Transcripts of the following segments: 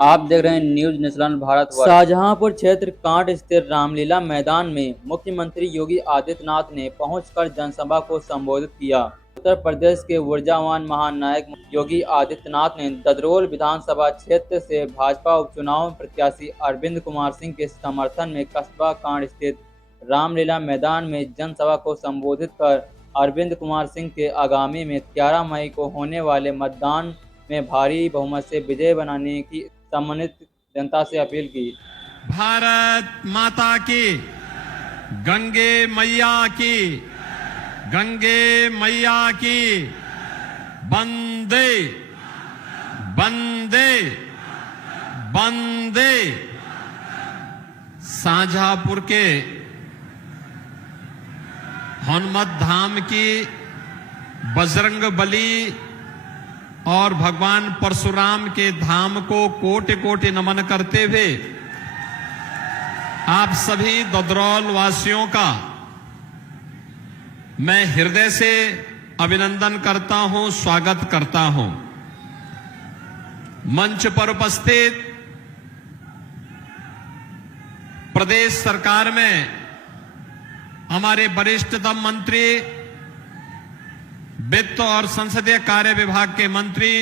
आप देख रहे हैं न्यूज नेशनल भारत। शाहजहांपुर क्षेत्र कांट स्थित रामलीला मैदान में मुख्यमंत्री योगी आदित्यनाथ ने पहुंचकर जनसभा को संबोधित किया। उत्तर प्रदेश के ऊर्जावान महानायक योगी आदित्यनाथ ने ददरोल विधानसभा क्षेत्र से भाजपा उपचुनाव प्रत्याशी अरविंद कुमार सिंह के समर्थन में कस्बा कांट स्थित रामलीला मैदान में जनसभा को संबोधित कर अरविंद कुमार सिंह के आगामी में 11 मई को होने वाले मतदान में भारी बहुमत से विजय बनाने की सम्मानित जनता से अपील की। भारत माता की, गंगे मैया की, गंगे मैया की, वंदे वंदे वंदे। शाहजहांपुर के हनुमत धाम की बजरंग बली और भगवान परशुराम के धाम को कोटि कोटि नमन करते हुए आप सभी ददरौल वासियों का मैं हृदय से अभिनंदन करता हूं, स्वागत करता हूं। मंच पर उपस्थित प्रदेश सरकार में हमारे वरिष्ठतम मंत्री, वित्त और संसदीय कार्य विभाग के मंत्री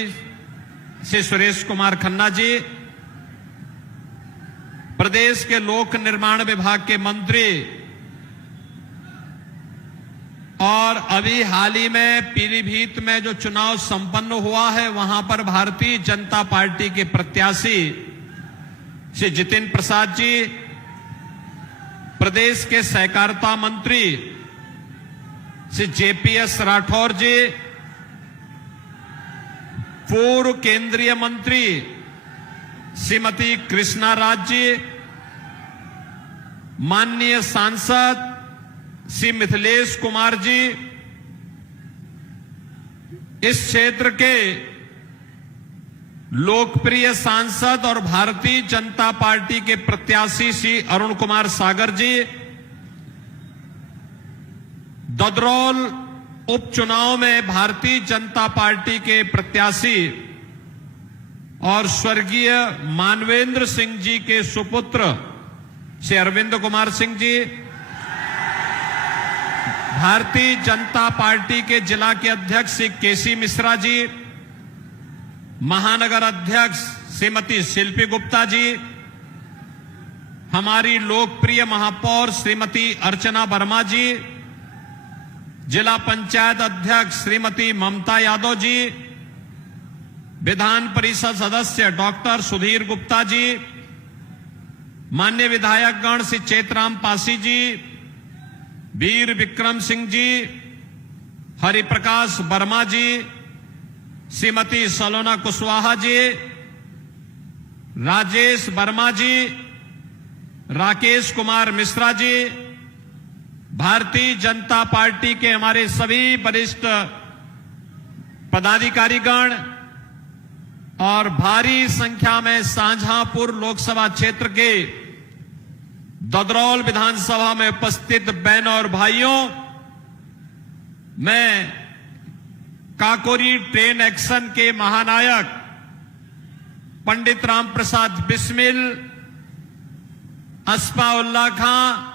श्री सुरेश कुमार खन्ना जी, प्रदेश के लोक निर्माण विभाग के मंत्री और अभी हाल ही में पीलीभीत में जो चुनाव संपन्न हुआ है वहां पर भारतीय जनता पार्टी के प्रत्याशी श्री जितिन प्रसाद जी, प्रदेश के सहकारिता मंत्री श्री जेपीएस राठौर जी, पूर्व केंद्रीय मंत्री श्रीमती कृष्णा राज जी, माननीय सांसद श्री मिथिलेश कुमार जी, इस क्षेत्र के लोकप्रिय सांसद और भारतीय जनता पार्टी के प्रत्याशी श्री अरुण कुमार सागर जी, ददरौल उपचुनाव में भारतीय जनता पार्टी के प्रत्याशी और स्वर्गीय मानवेंद्र सिंह जी के सुपुत्र श्री अरविंद कुमार सिंह जी, भारतीय जनता पार्टी के जिला के अध्यक्ष श्री केसी मिश्रा जी, महानगर अध्यक्ष श्रीमती शिल्पी गुप्ता जी, हमारी लोकप्रिय महापौर श्रीमती अर्चना वर्मा जी, जिला पंचायत अध्यक्ष श्रीमती ममता यादव जी, विधान परिषद सदस्य डॉक्टर सुधीर गुप्ता जी, माननीय विधायकगण श्री चेतराम पासी जी, वीर विक्रम सिंह जी, हरिप्रकाश वर्मा जी, श्रीमती सलोना कुशवाहा जी, राजेश वर्मा जी, राकेश कुमार मिश्रा जी, भारतीय जनता पार्टी के हमारे सभी वरिष्ठ पदाधिकारीगण और भारी संख्या में शाहजहांपुर लोकसभा क्षेत्र के ददरौल विधानसभा में उपस्थित बहनों और भाइयों, मैं काकोरी ट्रेन एक्शन के महानायक पंडित राम प्रसाद बिस्मिल, अस्फाउल्लाह खां,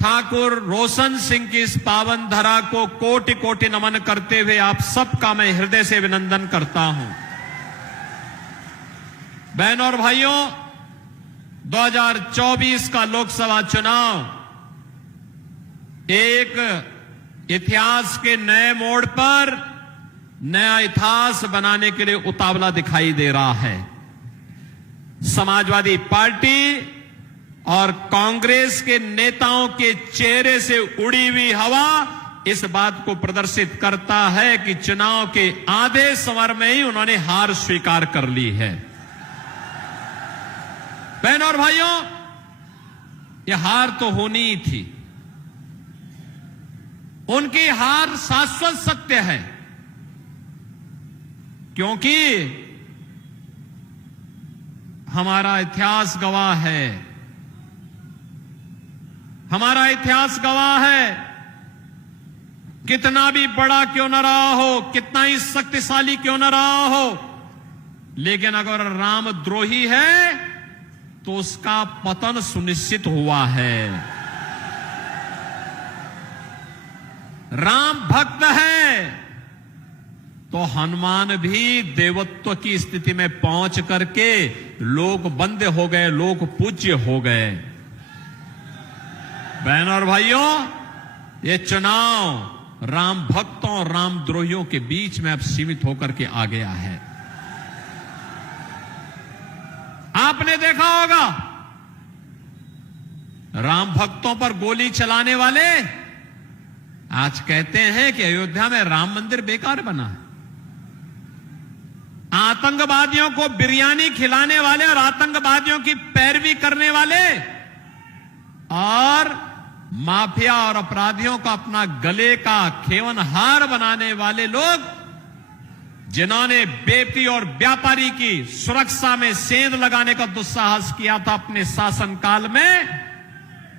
ठाकुर रोशन सिंह की इस पावन धरा को कोटि कोटि नमन करते हुए आप सबका मैं हृदय से अभिनंदन करता हूं। बहनों और भाइयों, 2024 का लोकसभा चुनाव एक इतिहास के नए मोड़ पर नया इतिहास बनाने के लिए उतावला दिखाई दे रहा है। समाजवादी पार्टी और कांग्रेस के नेताओं के चेहरे से उड़ी हुई हवा इस बात को प्रदर्शित करता है कि चुनाव के आधे समर में ही उन्होंने हार स्वीकार कर ली है। बहनों और भाइयों, यह हार तो होनी ही थी। उनकी हार शाश्वत सत्य है, क्योंकि हमारा इतिहास गवाह है, हमारा इतिहास गवाह है, कितना भी बड़ा क्यों न रहा हो, कितना ही शक्तिशाली क्यों न रहा हो, लेकिन अगर रामद्रोही है तो उसका पतन सुनिश्चित हुआ है। राम भक्त है तो हनुमान भी देवत्व की स्थिति में पहुंच करके लोक बंदे हो गए, लोक पूज्य हो गए। बहनों और भाइयों, ये चुनाव राम भक्तों और रामद्रोहियों के बीच में अब सीमित होकर के आ गया है। आपने देखा होगा राम भक्तों पर गोली चलाने वाले आज कहते हैं कि अयोध्या में राम मंदिर बेकार बना है। आतंकवादियों को बिरयानी खिलाने वाले और आतंकवादियों की पैरवी करने वाले और माफिया और अपराधियों का अपना गले का खेवनहार बनाने वाले लोग, जिन्होंने बेटी और व्यापारी की सुरक्षा में सेंध लगाने का दुस्साहस किया था अपने शासनकाल में,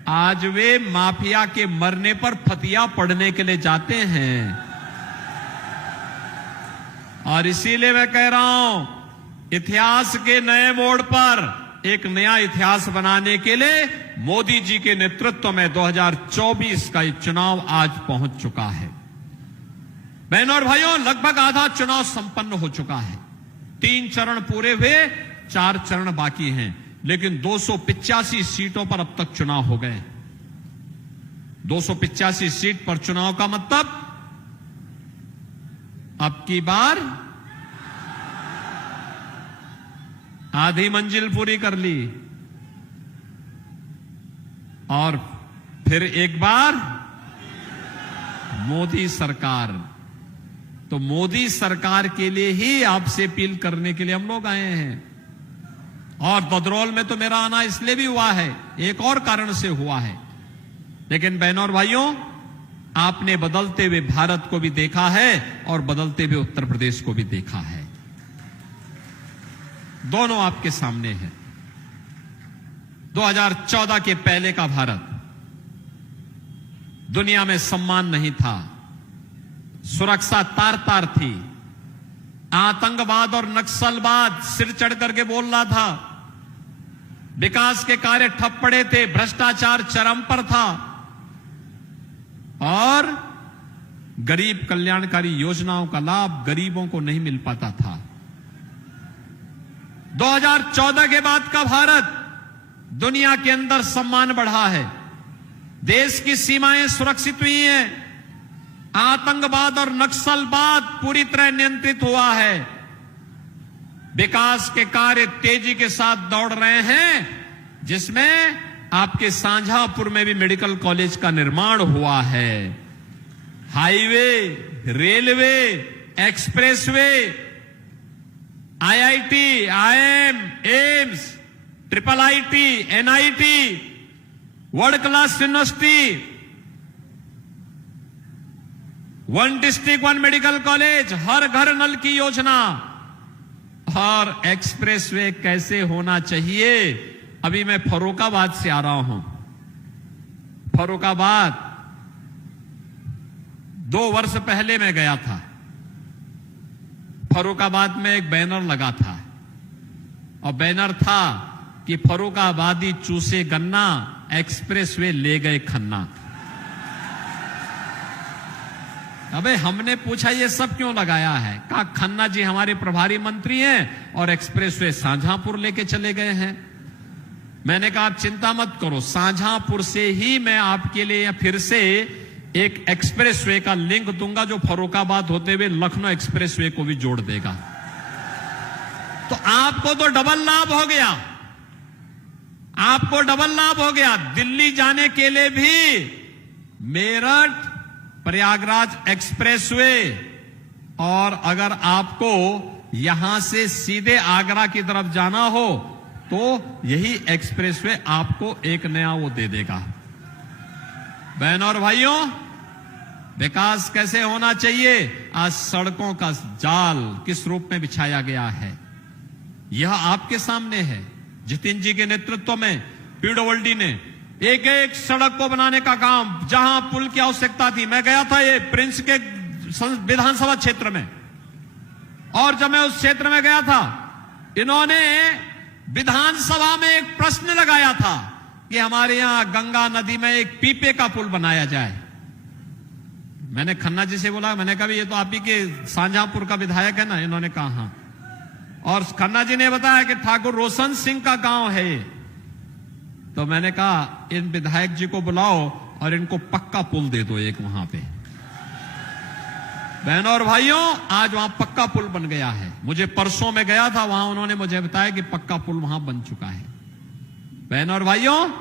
आज वे माफिया के मरने पर फतिया पढ़ने के लिए जाते हैं। और इसीलिए मैं कह रहा हूं, इतिहास के नए मोड़ पर एक नया इतिहास बनाने के लिए मोदी जी के नेतृत्व में 2024 का ये चुनाव आज पहुंच चुका है। बहनों और भाइयों, लगभग आधा चुनाव संपन्न हो चुका है। 3 चरण पूरे हुए, 4 चरण बाकी हैं, लेकिन 285 सीटों पर अब तक चुनाव हो गए। 285 सीट पर चुनाव का मतलब अब की बार आधी मंजिल पूरी कर ली और फिर एक बार मोदी सरकार। तो मोदी सरकार के लिए ही आपसे अपील करने के लिए हम लोग आए हैं। और बदरौल में तो मेरा आना इसलिए भी हुआ है, एक और कारण से हुआ है। लेकिन बहनों और भाइयों, आपने बदलते हुए भारत को भी देखा है और बदलते हुए उत्तर प्रदेश को भी देखा है। दोनों आपके सामने हैं। 2014 के पहले का भारत, दुनिया में सम्मान नहीं था, सुरक्षा तार तार थी, आतंकवाद और नक्सलवाद सिर चढ़ करके बोल रहा था, विकास के कार्य ठप पड़े थे, भ्रष्टाचार चरम पर था और गरीब कल्याणकारी योजनाओं का लाभ गरीबों को नहीं मिल पाता था। 2014 के बाद का भारत, दुनिया के अंदर सम्मान बढ़ा है, देश की सीमाएं सुरक्षित हुई हैं, आतंकवाद और नक्सलवाद पूरी तरह नियंत्रित हुआ है, विकास के कार्य तेजी के साथ दौड़ रहे हैं, जिसमें आपके शाहजहांपुर में भी मेडिकल कॉलेज का निर्माण हुआ है। Highway, railway, expressway, IIT, IIM, AIIMS, triple IT, NIT, world class university, 1 district 1 medical college, हर घर नल की योजना और एक्सप्रेसवे कैसे होना चाहिए। अभी मैं फर्रुखाबाद से आ रहा हूं। फर्रुखाबाद 2 वर्ष पहले मैं गया था। फर्रुखाबाद में एक बैनर लगा था और बैनर था कि फर्रुखाबादी चूसे गन्ना, एक्सप्रेसवे ले गए खन्ना। अबे हमने पूछा ये सब क्यों लगाया है? कहा खन्ना जी हमारे प्रभारी मंत्री हैं और एक्सप्रेसवे शाहजहांपुर लेके चले गए हैं। मैंने कहा आप चिंता मत करो, शाहजहांपुर से ही मैं आपके लिए फिर से एक एक्सप्रेसवे का लिंक दूंगा जो फर्रुखाबाद होते हुए लखनऊ एक्सप्रेसवे को भी जोड़ देगा। तो आपको तो डबल लाभ हो गया, आपको डबल लाभ हो गया। दिल्ली जाने के लिए भी मेरठ प्रयागराज एक्सप्रेसवे, और अगर आपको यहां से सीधे आगरा की तरफ जाना हो तो यही एक्सप्रेसवे आपको एक नया वो दे देगा। बहनों और भाइयों, विकास कैसे होना चाहिए? आज सड़कों का जाल किस रूप में बिछाया गया है, यह आपके सामने है। जितिन जी के नेतृत्व में पीडब्ल्यूडी ने एक एक सड़क को बनाने का काम, जहां पुल की आवश्यकता थी, मैं गया था ये प्रिंस के विधानसभा क्षेत्र में, और जब मैं उस क्षेत्र में गया था इन्होंने विधानसभा में एक प्रश्न लगाया था कि हमारे यहां गंगा नदी में एक पीपे का पुल बनाया जाए। मैंने खन्ना जी से बोला, मैंने कहा ये तो आप ही के शाहजहांपुर का विधायक है ना? इन्होंने कहा हाँ। और खन्ना जी ने बताया कि ठाकुर रोशन सिंह का गांव है ये। तो मैंने कहा इन विधायक जी को बुलाओ और इनको पक्का पुल दे दो एक वहां पे। बहनों और भाइयों, आज वहां पक्का पुल बन गया है। मुझे परसों में गया था वहां, उन्होंने मुझे बताया कि पक्का पुल वहां बन चुका है। बहनों और भाइयों,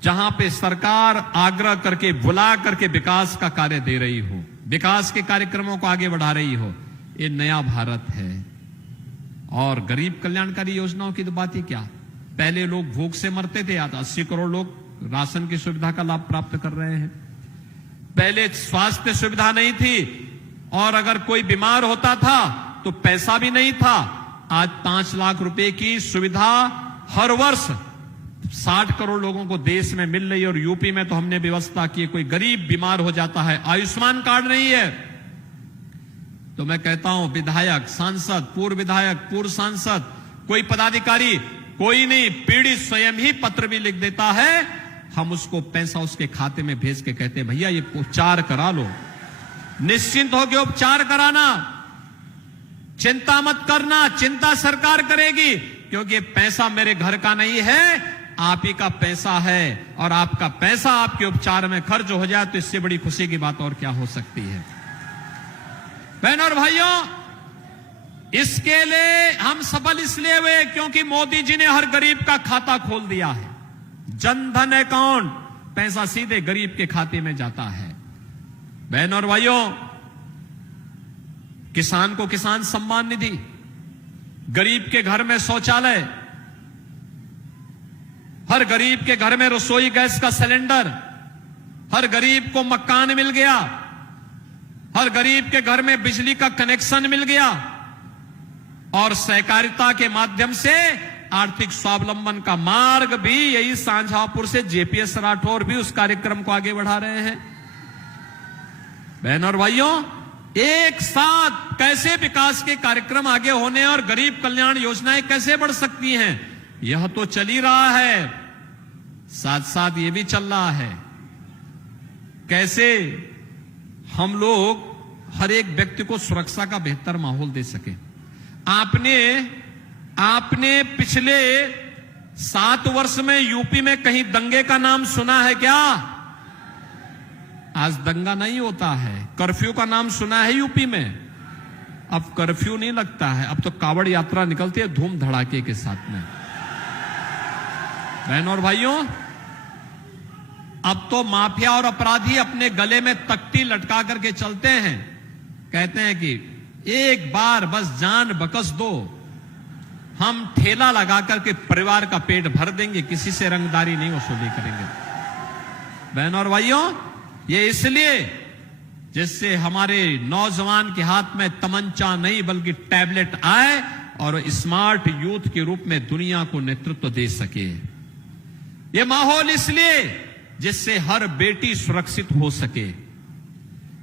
जहां पे सरकार आग्रह करके बुला करके विकास का कार्य दे रही हो, विकास के कार्यक्रमों को आगे बढ़ा रही हो, ये नया भारत है। और गरीब कल्याणकारी योजनाओं की तो बात ही क्या। पहले लोग भूख से मरते थे, आज 80 करोड़ लोग राशन की सुविधा का लाभ प्राप्त कर रहे हैं। पहले स्वास्थ्य सुविधा नहीं थी और अगर कोई बीमार होता था तो पैसा भी नहीं था। आज 5 लाख रुपए की सुविधा हर वर्ष 60 करोड़ लोगों को देश में मिल रही है। और यूपी में तो हमने व्यवस्था की, कोई गरीब बीमार हो जाता है, आयुष्मान कार्ड नहीं है तो मैं कहता हूं विधायक, सांसद, पूर्व विधायक, पूर्व सांसद, कोई पदाधिकारी, कोई नहीं, पीड़ित स्वयं ही पत्र भी लिख देता है, हम उसको पैसा उसके खाते में भेज के कहते हैं भैया ये उपचार करा लो, निश्चिंत होकर उपचार कराना, चिंता मत करना, चिंता सरकार करेगी, क्योंकि पैसा मेरे घर का नहीं है, आप ही का पैसा है। और आपका पैसा आपके उपचार में खर्च हो जाए तो इससे बड़ी खुशी की बात और क्या हो सकती है। बहनों और भाइयों, इसके लिए हम सफल इसलिए हुए क्योंकि मोदी जी ने हर गरीब का खाता खोल दिया है। जनधन अकाउंट, पैसा सीधे गरीब के खाते में जाता है। बहनों और भाइयों, किसान को किसान सम्मान निधि, गरीब के घर में शौचालय, हर गरीब के घर में रसोई गैस का सिलेंडर, हर गरीब को मकान मिल गया, हर गरीब के घर में बिजली का कनेक्शन मिल गया। और सहकारिता के माध्यम से आर्थिक स्वावलंबन का मार्ग भी यही शाहजहांपुर से जेपीएस राठौर भी उस कार्यक्रम को आगे बढ़ा रहे हैं। बहनों और भाइयों, एक साथ कैसे विकास के कार्यक्रम आगे होने और गरीब कल्याण योजनाएं कैसे बढ़ सकती हैं, यह तो चल ही रहा है, साथ साथ ये भी चल रहा है कैसे हम लोग हर एक व्यक्ति को सुरक्षा का बेहतर माहौल दे सके। आपने पिछले 7 वर्ष में यूपी में कहीं दंगे का नाम सुना है क्या? आज दंगा नहीं होता है। कर्फ्यू का नाम सुना है यूपी में? अब कर्फ्यू नहीं लगता है, अब तो कावड़ यात्रा निकलती है धूम धड़ाके के साथ में। बहनों और भाइयों, अब तो माफिया और अपराधी अपने गले में तख्ती लटका करके चलते हैं, कहते हैं कि एक बार बस जान बकस दो, हम ठेला लगा करके परिवार का पेट भर देंगे, किसी से रंगदारी नहीं वसूली करेंगे। बहनों और भाइयों, ये इसलिए जिससे हमारे नौजवान के हाथ में तमंचा नहीं बल्कि टैबलेट आए और स्मार्ट यूथ के रूप में दुनिया को नेतृत्व दे सके। ये माहौल इसलिए जिससे हर बेटी सुरक्षित हो सके,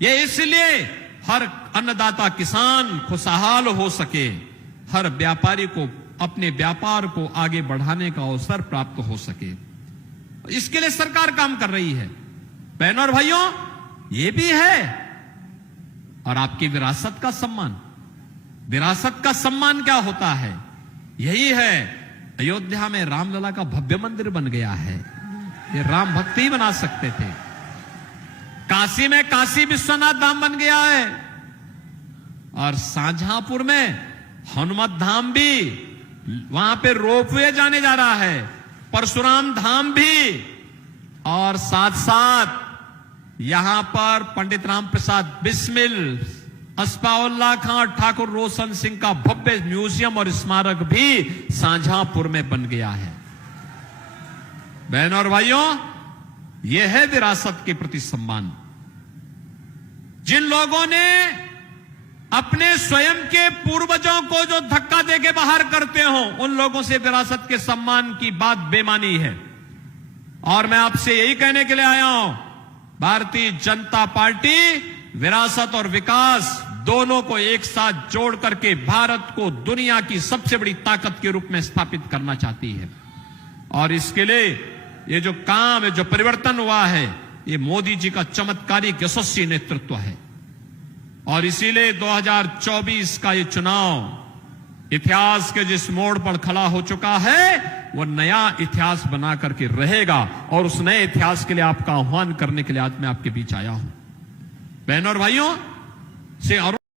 ये इसलिए हर अन्नदाता किसान खुशहाल हो सके, हर व्यापारी को अपने व्यापार को आगे बढ़ाने का अवसर प्राप्त हो सके, इसके लिए सरकार काम कर रही है। बहनों और भाइयों, ये भी है और आपकी विरासत का सम्मान। विरासत का सम्मान क्या होता है? यही है, अयोध्या में रामलला का भव्य मंदिर बन गया है, ये राम भक्त ही बना सकते थे। काशी में काशी विश्वनाथ धाम बन गया है और शाहजहांपुर में हनुमत धाम भी, वहां पे रोपवे जाने जा रहा है, परशुराम धाम भी, और साथ साथ यहां पर पंडित राम प्रसाद बिस्मिल, अस्फाउल्लाह खां, ठाकुर रोशन सिंह का भव्य म्यूजियम और स्मारक भी शाहजहांपुर में बन गया है। बहनों और भाइयों, यह है विरासत के प्रति सम्मान। जिन लोगों ने अपने स्वयं के पूर्वजों को जो धक्का देके बाहर करते हो, उन लोगों से विरासत के सम्मान की बात बेमानी है। और मैं आपसे यही कहने के लिए आया हूं, भारतीय जनता पार्टी विरासत और विकास दोनों को एक साथ जोड़ करके भारत को दुनिया की सबसे बड़ी ताकत के रूप में स्थापित करना चाहती है। और इसके लिए ये जो काम है, जो परिवर्तन हुआ है, ये मोदी जी का चमत्कारिक यशस्वी नेतृत्व है। और इसीलिए 2024 का ये चुनाव इतिहास के जिस मोड़ पर खड़ा हो चुका है, वो नया इतिहास बना करके रहेगा। और उस नए इतिहास के लिए आपका आह्वान करने के लिए आज मैं आपके बीच आया हूं। बहनों और भाइयों से